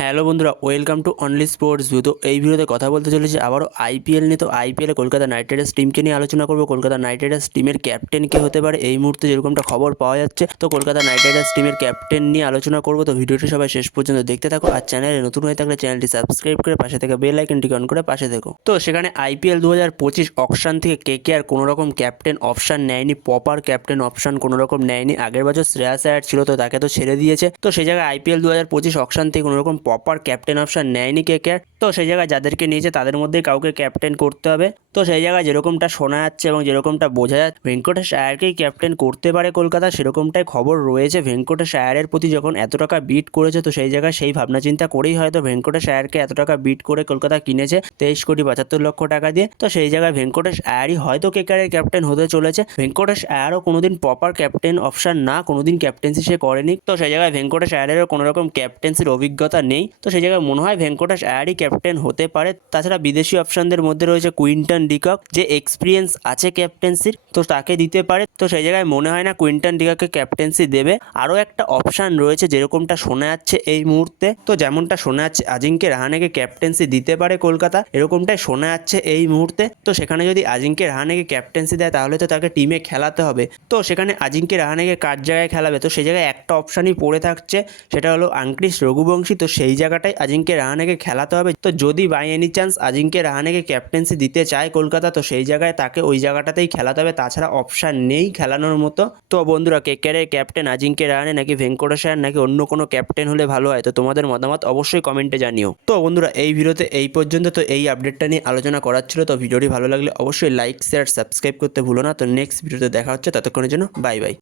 Hello বন্ধুরা, welcome to only sports view তো এই ভিডিওতে কথা বলতে চলেছি আবারও আইপিএল নিয়ে। তো আইপিএলে কলকাতা নাইট রাইডার্স টিমকে নিয়ে আলোচনা করব। কলকাতা নাইট রাইডার্স টিমের ক্যাপ্টেন কে হতে পারে? এই মুহূর্তে যেরকমটা খবর পাওয়া যাচ্ছে, তো কলকাতা নাইট রাইডার্স টিমের ক্যাপ্টেন নিয়ে আলোচনা করব। তো ভিডিওটি সবাই শেষ পর্যন্ত দেখতে থাকো আর চ্যানেলে নতুন হয়ে থাকলে চ্যানেলটি সাবস্ক্রাইব করে পাশে থেকে বেল আইকনটি অন করে পাশে দেখো তো সেখানে আইপিএল দু হাজার পঁচিশ অকশান থেকে কে কে আর কোনো রকম ক্যাপ্টেন অপশান নেয়নি প্রপার ক্যাপ্টেন অপশান কোনো রকম নেয়নি। আগের বছর শ্রেয়াস আয়ার ছিল, তো তাকে তো ছেড়ে দিয়েছে। তো সেই জায়গায় আইপিএল দু হাজার পঁচিশ অকশান থেকে কোনো রকম প্রপার ক্যাপ্টেন অপশান নেয়নি কে কে, তো সেই জায়গায় যাদেরকে নিয়েছে তাদের মধ্যে কাউকে ক্যাপ্টেন করতে হবে। তো সেই জায়গায় যেরকমটা শোনা যাচ্ছে এবং যেরকমটা বোঝা যাচ্ছে, ভেঙ্কটেশ আয়ারকেই ক্যাপ্টেন করতে পারে কলকাতা, সেরকমটাই খবর রয়েছে। ভেঙ্কটেশ আয়ারের প্রতি যখন এত টাকা বিট করেছে, তো সেই জায়গায় সেই ভাবনা চিন্তা করেই হয়তো ভেঙ্কটেশ আয়ারকে এত টাকা বিট করে কলকাতা কিনেছে তেইশ কোটি পঁচাত্তর লক্ষ টাকা দিয়ে। তো সেই জায়গায় ভেঙ্কটেশ আয়ারই হয়তো কেকারের ক্যাপ্টেন হতে চলেছে। ভেঙ্কটেশ আয়ারও কোনোদিন প্রপার ক্যাপ্টেন অপশান না, কোনোদিন ক্যাপ্টেন্সি সে করেনি। তো সেই জায়গায় ভেঙ্কটেশ আয়ারেরও কোনো রকম ক্যাপ্টেন্সির অভিজ্ঞতা নেই। তো সেই জায়গায় মনে হয় ভেঙ্কটেশ আয়ারই ক্যাপ্টেন হতে পারে। তাছাড়া বিদেশি অপশনদের মধ্যে রয়েছে কুইন্টন ডিকক, যে এক্সপিরিয়েন্স আছে ক্যাপ্টেন্সির তো তাকে দিতে পারে। তো সেই জায়গায় মনে হয় না কুইন্টন ডিকাকে ক্যাপ্টেন্সি দেবে। আরও একটা অপশান রয়েছে যেরকমটা শোনা যাচ্ছে এই মুহূর্তে। তো যেমনটা শোনা যাচ্ছে, আজিঙ্কে রাহানেকে ক্যাপ্টেন্সি দিতে পারে কলকাতা, এরকমটাই শোনা যাচ্ছে এই মুহূর্তে। তো সেখানে যদি আজিঙ্কে রাহানেকে ক্যাপ্টেন্সি দেয়, তাহলে তো তাকে টিমে খেলাতে হবে। তো সেখানে আজিঙ্কে রাহানেকে কার জায়গায় খেলাবে? তো সেই জায়গায় একটা অপশানই পড়ে থাকছে, সেটা হলো আংক্রিস রঘুবংশী। তো সেই জায়গাটাই আজিঙ্কে রাহানেকে খেলাতে হবে। তো যদি বাই এনি চান্স আজিঙ্কে রাহানেকে ক্যাপ্টেন্সি দিতে চায় কলকাতা, তো সেই জায়গায় তাকে ওই জায়গাটাতেই খেলাতে হবে। তাছাড়া অপশান নেই খেলানোর মতো। তো বন্ধুরা কেকেরের ক্যাপ্টেন আজিঙ্কে রাহানে নাকি ভেঙ্কটেশ আয়ার নাকি অন্য কোনো ক্যাপ্টেন হলে ভালো হয়? তো তোমাদের মতামত অবশ্যই কমেন্টে জানিও। তো বন্ধুরা, এই ভিডিওতে এই পর্যন্ত। তো এই আপডেটটা নিয়ে আলোচনা করার ছিল। তো ভিডিওটি ভালো লাগলে অবশ্যই লাইক শেয়ার সাবস্ক্রাইব করতে ভুলো না। তো নেক্সট ভিডিওতে দেখা হচ্ছে। ততক্ষণের জন্য বাই বাই